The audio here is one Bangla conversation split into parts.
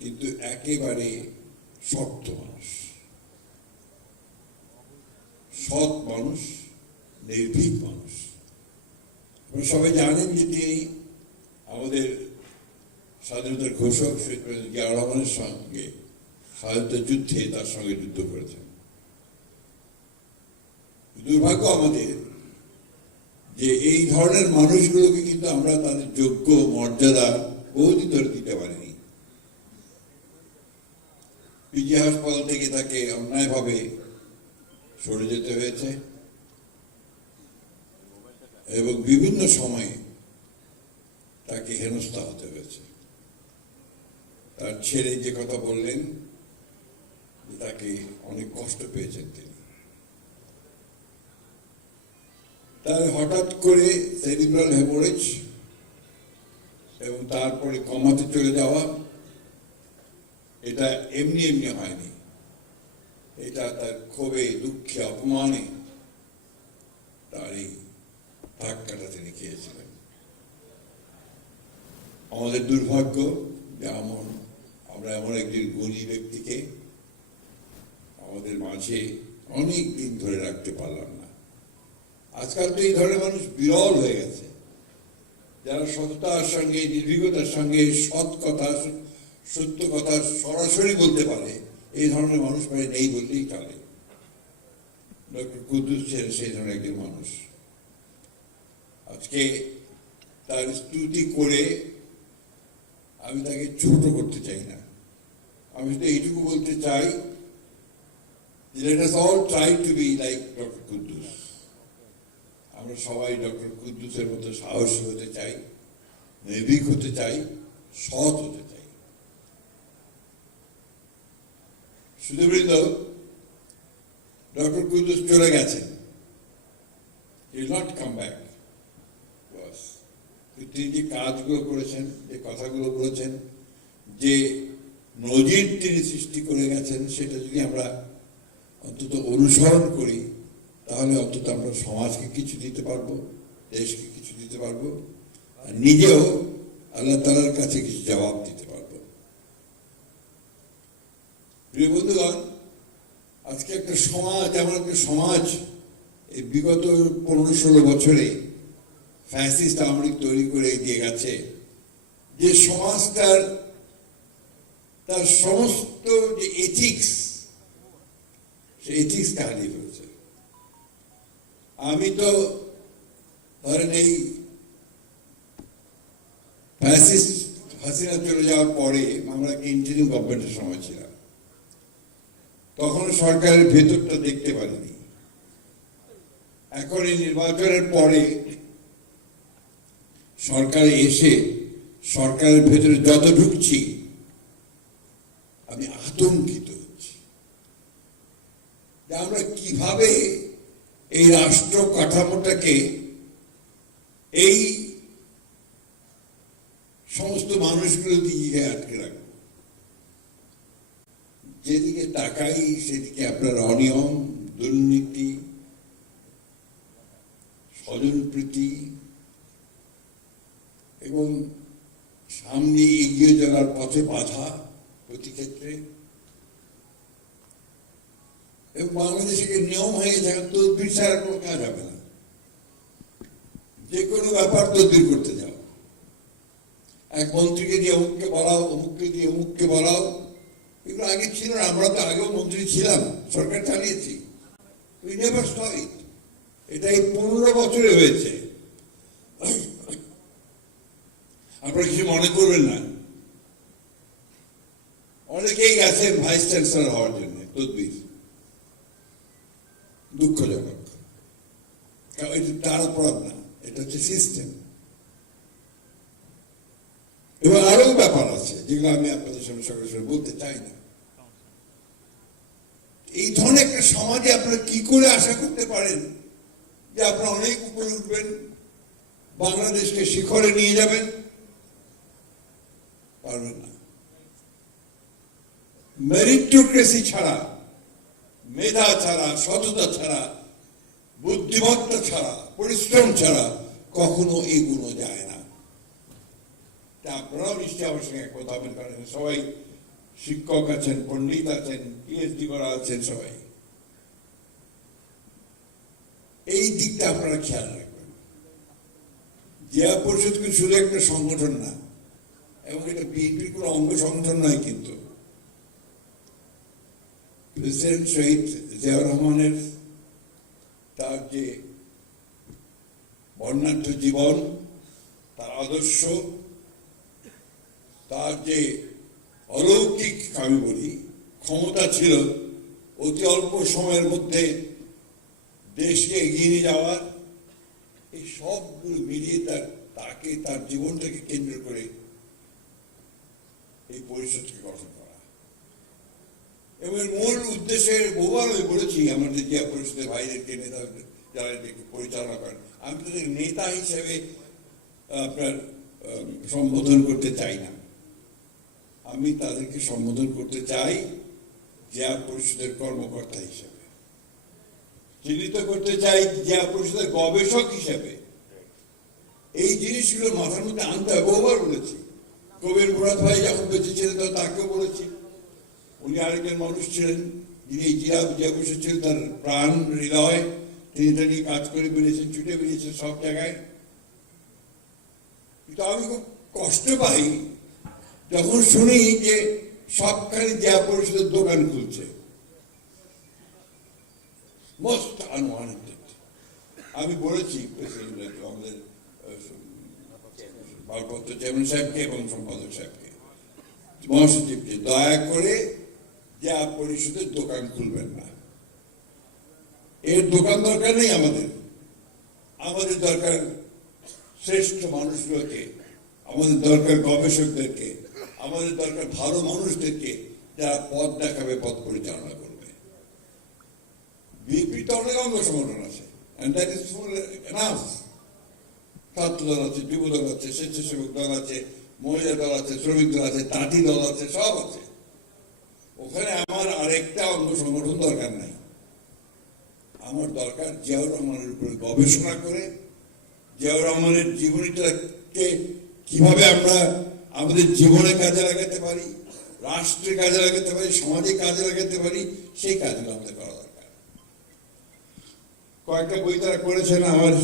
কিন্তু একেবারে শক্ত মানুষ, সৎ মানুষ, নির্ভীক মানুষ। সবাই জানেন যে তিনি আমাদের স্বাধীনতার ঘোষক শহীদ প্রেসিডেন্ট জিয়াউর রহমানের সঙ্গে স্বাধীনতা যুদ্ধে তার সঙ্গে যুদ্ধ করেছেন। দুর্ভাগ্য আমাদের যে এই ধরনের মানুষগুলোকে কিন্তু আমরা তাদের যোগ্য মর্যাদা বহুদিন ধরে দিতে পারিনি। পিজি হাসপাতাল থেকে তাকে অন্যায়ভাবে সরে যেতে হয়েছে এবং বিভিন্ন সময়ে তাকে হেনস্থা হতে হয়েছে। তার ছেলে যে কথা বললেন, তাকে অনেক কষ্ট পেয়েছেন তিনি। তার হঠাৎ করে সেরিব্রাল হেমোরেজ এবং তারপরে কমাতে চলে যাওয়া, এটা এমনি এমনি হয়নি। এটা তার ক্ষোভে, দুঃখে, অপমানে তার এই ধাক্কাটা তিনি খেয়েছিলেন। আমাদের দুর্ভাগ্য যে আমরা এমন একজন গুণী ব্যক্তিকে আমাদের মাঝে অনেক দিন ধরে রাখতে পারলাম না। আজকাল তো এই ধরনের মানুষ বিরল হয়ে গেছে, যারা সততার সঙ্গে, নির্ভীকতার সঙ্গে সৎ কথা, সত্য কথা সরাসরি বলতে পারে। এই ধরনের মানুষ প্রায় নেই বললেই চলে। ডক্টর কুদ্দুস ছিলেন সেই ধরনের একজন মানুষ। আজকে তার স্তুতি করে আমি তাকে ছোট করতে চাই না। আমি শুধু এইটুকু বলতে চাই, let us all try to be like doctor Kuddus. আমরা সবাই ডক্টর কুদ্দুসের মতো সাহসী হতে চাই, নির্ভীক হতে চাই, সৎ হতে চাই। সুধীবৃন্দ, ডক্টর কুদ্দুস চলে গেছেন, he will not come back. তিনি যে কাজগুলো করেছেন, যে কথাগুলো বলেছেন, যে নজির তিনি সৃষ্টি করে গেছেন, সেটা যদি আমরা অন্তত অনুসরণ করি, তাহলে অন্তত আমরা সমাজকে কিছু দিতে পারবো, দেশকে কিছু দিতে পারবো, আর নিজেও আল্লাহ তাআলার কাছে কিছু জবাব দিতে পারবো। প্রিয় বন্ধুগণ, আজকে একটা সমাজ, এমন একটা সমাজ এই বিগত 15-16 বছরে ফ্যাসিস্ট আওয়ামী লীগ তৈরি করে এগিয়ে গেছে, যে সমাজটার তার সমস্ত যে এথিক্স, সেই এথিক্সকে হারিয়ে ফেলেছে। আমি তো ধরেন এই ফ্যাসিস্ট হাসিনা চলে যাওয়ার পরে আমরা ইন্টারিম গভর্নমেন্টের সময় ছিলাম, তখন সরকারের ভেতরটা দেখতে পারিনি। এখন এই নির্বাচনের পরে সরকারে এসে সরকারের ভেতরে যত ঢুকছি, আমি আতঙ্কিত হচ্ছি যে আমরা কিভাবে এই রাষ্ট্র কাঠামোটাকে এই সমস্ত মানুষগুলো দিকে আটকে রাখবো। যেদিকে তাকাই সেদিকে আপনার অনিয়ম, দুর্নীতি, স্বজনপ্রীতি এবং সামনে এগিয়ে যাওয়ার পথে বাধা প্রতি ক্ষেত্রে। এবং বাংলাদেশে নিয়ম হয়ে যায় তদবির ছাড়া কোনো কাজ হবে না। যে কোনো ব্যাপার তদবির করতে যাও, এক মন্ত্রীকে দিয়ে অমুককে বলাও, অমুককে দিয়ে অমুককে বলাও, এগুলো আগে ছিল না। আমরা তো আগেও মন্ত্রী ছিলাম, সরকার চালিয়েছি। We never stop it. এটা এই 15 বছরে হয়েছে। আপনারা কিছু মনে করবেন না, অনেকেই গেছেন ভাইস চ্যান্সেলর হওয়ার জন্য তদবির। দুঃখজনক, কারণ এটা তার অপরাধ না, এটা হচ্ছে সিস্টেম। এবং আরো ব্যাপার আছে যেগুলো আমি আপনাদের সামনে সরাসরি বলতে চাই না। এই ধরনের একটা সমাজে আপনারা কি করে আশা করতে পারেন যে আপনারা অনেক উপরে উঠবেন, বাংলাদেশকে শিখরে নিয়ে যাবেন? পারবেন না। মেরিটোক্রেসি ছাড়া, মেধা ছাড়া, সততা ছাড়া, বুদ্ধিমত্তা ছাড়া, পরিশ্রম ছাড়া কখনো এগুলো যায় না। আপনারাও নিশ্চয়ই আমার সঙ্গে একমত হবেন, কারণ সবাই শিক্ষক আছেন, পণ্ডিত আছেন, পিএইচডি করা আছেন, সবাই এই দিকটা আপনারা খেয়াল রাখবেন। জেলা পরিষদ কিন্তু শুধু একটা সংগঠন না, এবং এটা বিএনপির কোনো অঙ্গ সংগঠন নয়, কিন্তু প্রেসিডেন্ট শহীদ জিয়াউর রহমানের তার যে বর্ণাঢ্য জীবন, তার আদর্শ, তার যে অলৌকিক, আমি বলি, ক্ষমতা ছিল অতি অল্প সময়ের মধ্যে দেশকে এগিয়ে নিয়ে যাওয়ার, এই সবগুলো মিলিয়ে তাকে তার জীবনটাকে কেন্দ্র করে এই পরিষদকে গঠন করা। এবং এর মূল উদ্দেশ্যে বহুবার আমি বলেছি আমাদের জেলা পরিষদের ভাইদেরকে, নেতা যারা এটাকে পরিচালনা করেন, আমি তাদের নেতা হিসেবে আপনার সম্বোধন করতে চাই না, আমি তাদেরকে সম্বোধন করতে চাই জেলা পরিষদের কর্মকর্তা হিসেবে, চিহ্নিত করতে চাই জেলা পরিষদের গবেষক হিসেবে। এই জিনিসগুলো মাথার মধ্যে আনতে হয়, বহুবার বলেছি। কবির মুরাদ ভাই যখন বেঁচে ছিলেন তখন তাকেও বলেছি, উনি আরেকজন মানুষ ছিলেন যিনি জেলা পরিষদ ছিলেন তার প্রাণ হৃদয়, তিনি এটা নিয়ে কাজ করে বেরিয়েছেন, ছুটে বেরিয়েছেন সব জায়গায়। কিন্তু আমি খুব কষ্ট পাই যখন শুনি যে সবখানে জেলা পরিষদের দোকান খুলছে। Most unwanted. আমি বলেছি প্রেসিডেন্ট আমাদের ভারপ্রাপ্ত চেয়ারম্যান সাহেবকে এবং সম্পাদক সাহেবকে, মহাসচিবকে, দয়া করে জেলা পরিষদের দোকান খুলবেন না। এর দোকান দরকার নেই আমাদের। আমাদের দরকার শ্রেষ্ঠ মানুষগুলোকে, আমাদের দরকার গবেষকদেরকে, আমাদের দরকার ভালো মানুষদেরকে, যারা পথ দেখাবে, পথ পরিচালনা করবে। বিএনপি তো অনেক অঙ্গ সংগঠন আছে, ছাত্র দল আছে, যুব দল আছে, স্বেচ্ছাসেবক দল আছে, মহিলা দল আছে, শ্রমিক দল আছে, তাঁতি দল আছে, সব আছে। ওখানে আমার আরেকটা অঙ্গ সংগঠন দরকার নাই। আমার দরকার জিয়াউর রহমানের উপরে গবেষণা করে, জিয়াউর রহমানের জীবনীটাকে কিভাবে আমরা আমাদের জীবনে কাজে লাগাতে পারি, রাষ্ট্রে কাজে লাগাতে পারি, সমাজে কাজে লাগাতে পারি, সেই কাজগুলো আমাদের করা দরকার। কয়েকটা বই তারা করেছেন, আমার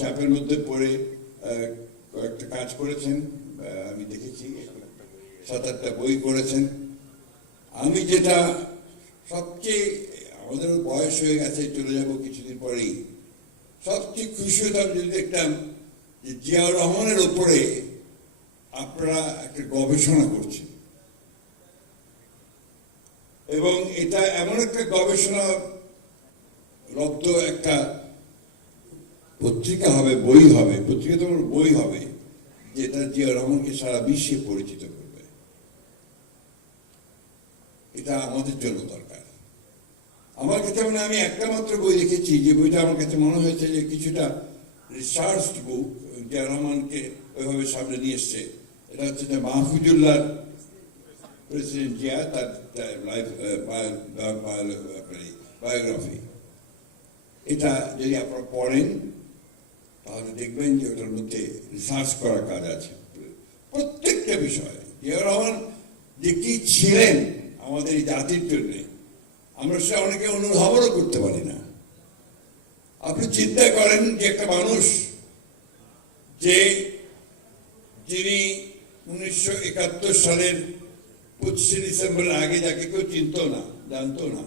চাপের মধ্যে পড়ে কয়েকটা কাজ করেছেন, আমি দেখেছি 7-8টা বই করেছেন। আমি যেটা সবচেয়ে, আমাদের বয়স হয়ে গেছে, চলে যাব কিছুদিন পরেই, সবচেয়ে খুশি হতাম যদি দেখতাম যে জিয়াউর রহমানের উপরে আপনারা একটা গবেষণা করছেন, এবং এটা এমন একটা গবেষণা লব্ধ একটা পত্রিকা হবে, বই হবে, পত্রিকা তো বই হবে, যেটা জিয়াউর রহমানকে সারা বিশ্বে পরিচিত করবে। এটা আমাদের জন্য দরকার। আমার কাছে আমি একটা মাত্র বই দেখেছি, যে বইটা আমার কাছে মনে হয়েছে যে কিছুটা রিসার্চ বুক, জিয়াউর রহমানকে ওইভাবে সামনে নিয়ে এসছে। এটা হচ্ছে যে মাহফুজুল্লাহ, প্রেসিডেন্ট জিয়া, তার লাইফ বায়োগ্রাফি। এটা যদি আপনারা পড়েন তাহলে দেখবেন যে ওটার মধ্যে রিসার্চ করার কাজ আছে প্রত্যেকটা বিষয়ে। জিয়াউর রহমান যে কি ছিলেন আমাদের এই জাতির জন্য, আমরা সে অনেকে অনুধাবনও করতে পারি না। আপনি চিন্তা করেন যে একটা মানুষ যিনি 1971 সালের 25শে ডিসেম্বরের আগে যাকে কেউ চিনত না, জানতো না,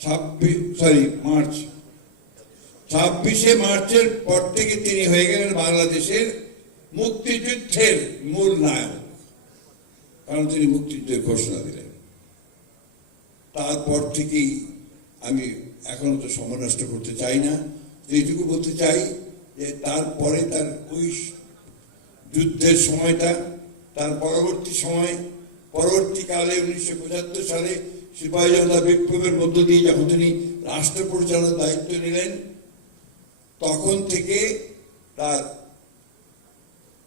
26শে মার্চের পর থেকে তিনি হয়ে গেলেন বাংলাদেশের মুক্তিযুদ্ধের মূল নায়ক, কারণ তিনি মুক্তিযুদ্ধের ঘোষণা দিলেন। তারপর থেকেই আমি এখনো তো সময় নষ্ট করতে চাই না, এইটুকু বলতে চাই যে তারপরে তার ওই যুদ্ধের সময়টা, তার পরবর্তীকালে 1975 সালে সিপাহী জনতা বিপ্লবের মধ্য দিয়ে যখন তিনি রাষ্ট্র পরিচালনার দায়িত্ব নিলেন, তখন থেকে তার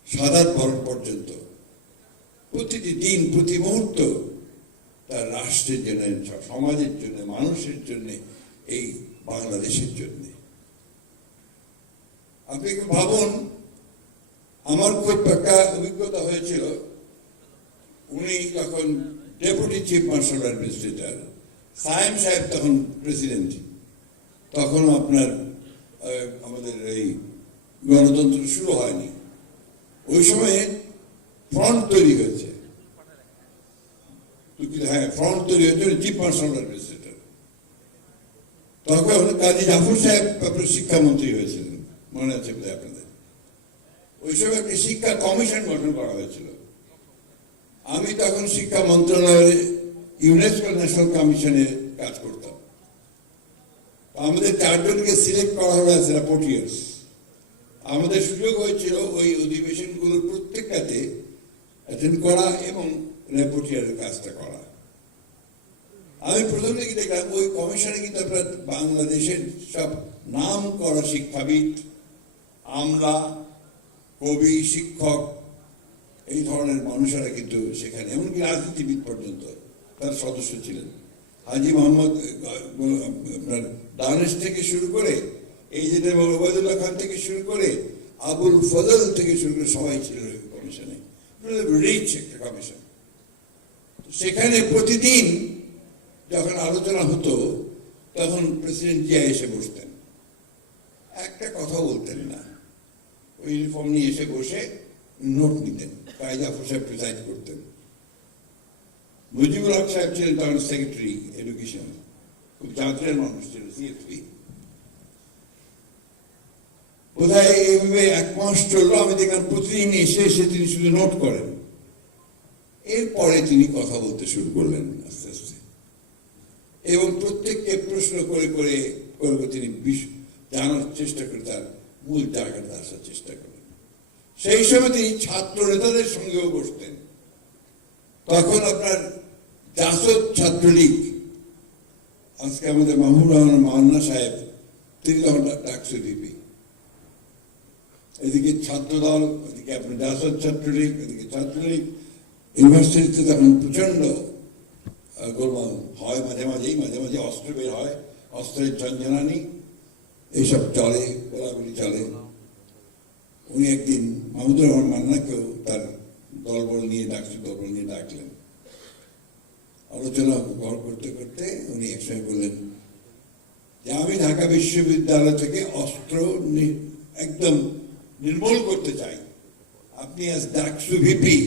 শাহাদাত বরণ পর্যন্ত প্রতিটি দিন, প্রতি মুহূর্ত তার রাষ্ট্রের জন্য, সমাজের জন্য, মানুষের জন্য, এই বাংলাদেশের জন্য। আপনি একটু ভাবুন, আমার খুব একটা অভিজ্ঞতা হয়েছিল উনি তখন deputy chief marshal administrator, Sayem সাহেব তখন প্রেসিডেন্ট। তখন আপনার আমাদের এই গণতন্ত্র শুরু হয়নি। ওই সময়ে ফ্রন্ট তৈরি হয়েছে, হ্যাঁ ফ্রন্ট তৈরি হয়েছে চিফ মার্শাল অ্যাডমিনিস্ট্রেটর। তখন কাজী জাফর সাহেব আপনার শিক্ষামন্ত্রী হয়েছিলেন, মনে আছে বোধ হয় আপনাদের। ওই সময় একটি শিক্ষা কমিশন গঠন করা হয়েছিল। আমি তখন শিক্ষা মন্ত্রণালয়ের ইউনেস্কো ন্যাশনাল কমিশনে কাজ করতাম। আমাদের 4 জনকে সিলেক্ট করা হলো অ্যাজ রিপোর্টার্স। আমাদের সুযোগ হয়েছিল ওই অধিবেশনগুলোর প্রত্যেকটাতে অ্যাটেন্ড করা এবং রিপোর্টারের কাজটা করা। আমি প্রথম থেকে দেখলাম ওই কমিশনে কিন্তু আপনার বাংলাদেশের সব নাম করা শিক্ষাবিদ, আমলা, কবি, শিক্ষক, এই ধরনের মানুষেরা কিন্তু সেখানে, এমনকি রাজনীতিবিদ পর্যন্ত তার সদস্য ছিলেন। হাজি মোহাম্মদ আপনার দানেশ থেকে শুরু করে, এই যে ওবায়দুল্লাহ খান থেকে শুরু করে, আবুল ফজল থেকে শুরু করে সবাই ছিল কমিশনে। রিচ একটা কমিশন। সেখানে প্রতিদিন যখন আলোচনা হতো তখন প্রেসিডেন্ট জিয়া এসে বসতেন, একটা কথা বলতেন না, ওই ইউনিফর্ম নিয়ে এসে বসে নোট নিতেন। কাজী জাফর সাহেব প্রিসাইড করতেন। মুজিবুল হক সাহেব ছিলেন তখন সেক্রেটারি এডুকেশন, খুব জাতীয় মানুষ ছিল, সিএসপি। বোধহয় এইভাবে 1 মাস চললো। আমি দেখলাম প্রতিদিন এসে এসে তিনি শুধু নোট করেন। এরপরে তিনি কথা বলতে শুরু করলেন আস্তে আস্তে, এবং প্রত্যেককে প্রশ্ন করে করে করে তিনি জানার চেষ্টা করে তার মূল জায়গাটা আসার চেষ্টা করেন। সেই সময় তিনি ছাত্র নেতাদের সঙ্গেও বসতেন। তখন আপনার জাসদ ছাত্রলীগ, আজকে আমাদের মাহমুদ রহমান মান্না সাহেব, তিনি তখন ডাকসু ভিপি। এদিকে ছাত্র দল, এদিকে আপনার জাসদ ছাত্রলীগ, এদিকে ছাত্রলীগ। ইউনিভার্সিটিতে তখন প্রচন্ড গোলমাল হয়, মাঝে মাঝে অস্ত্র বের হয়, অস্ত্রের ঝঞ্ঝানি এইসব চলে, গোলাগুলি চলে। উনি একদিন মাহমুদুর রহমান মান্নাকেও তার দলবল নিয়ে ডাকলেন। আলোচনা করতে করতে উনি একসময় বললেন যে আমি ঢাকা বিশ্ববিদ্যালয় থেকে অস্ত্র একদম নির্মূল করতে চাই। আপনি আজ ডাকসু ভিপি